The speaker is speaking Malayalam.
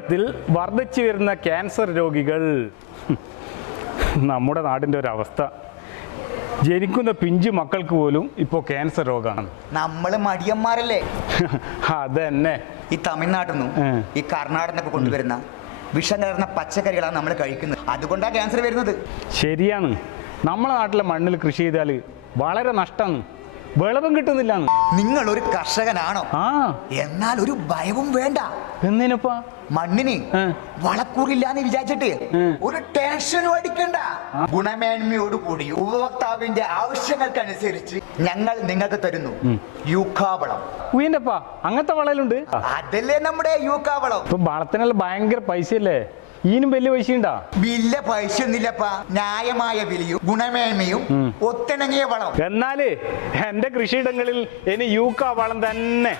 കേരളത്തിൽ വർദ്ധിച്ചു വരുന്ന ക്യാൻസർ രോഗികൾ. നമ്മുടെ നാടിൻ്റെ ഒരു അവസ്ഥ. ജനിക്കുന്ന പിഞ്ചു മക്കൾക്ക് പോലും ഇപ്പോൾ ക്യാൻസർ രോഗമാണ്. നമ്മള് മടിയന്മാരല്ലേ? അതന്നെ. ഈ തമിഴ്നാട്ടിൽ നിന്നും ഈ കർണാടക നിന്നൊക്കെ കൊണ്ടുവരുന്ന വിഷം കലർന്ന പച്ചക്കറികളാണ് നമ്മൾ കഴിക്കുന്നത്. അതുകൊണ്ടാണ് ക്യാൻസർ വരുന്നത്. ശരിയാണ്. നമ്മളെ നാട്ടിലെ മണ്ണിൽ കൃഷി ചെയ്താൽ വളരെ നഷ്ടമാണ്, വിളവും കിട്ടുന്നില്ല. നിങ്ങൾ ഒരു കർഷകനാണോ? എന്നാൽ ഒരു ഭയവും വേണ്ട. എന്തിനപ്പാ? മണ്ണിന് വളക്കൂറില്ലാന്ന് വിചാരിച്ചിട്ട് ഒരു ടെൻഷനും അടിക്കണ്ട. ഗുണമേന്മയോടുകൂടി ഉപഭോക്താവിന്റെ ആവശ്യങ്ങൾക്കനുസരിച്ച് ഞങ്ങൾ നിങ്ങൾക്ക് തരുന്നു യൂക്കാവളം. ഉയൻ്റെപ്പാ, അങ്ങനത്തെ വളയിലുണ്ട്? അതല്ലേ നമ്മുടെ യൂക്കാവളം. ഇപ്പൊ വളത്തിനുള്ള ഭയങ്കര പൈസയല്ലേ? ഈനും വലിയ പൈസ ഉണ്ടാ? വലിയ പൈസ ഒന്നുമില്ലപ്പാ. ന്യായമായ വിലയും ഗുണമേന്മയും ഒത്തിണങ്ങിയ വളം. എന്നാല് എന്റെ കൃഷിയിടങ്ങളിൽ ഇനി യൂക്ക വളം തന്നെ.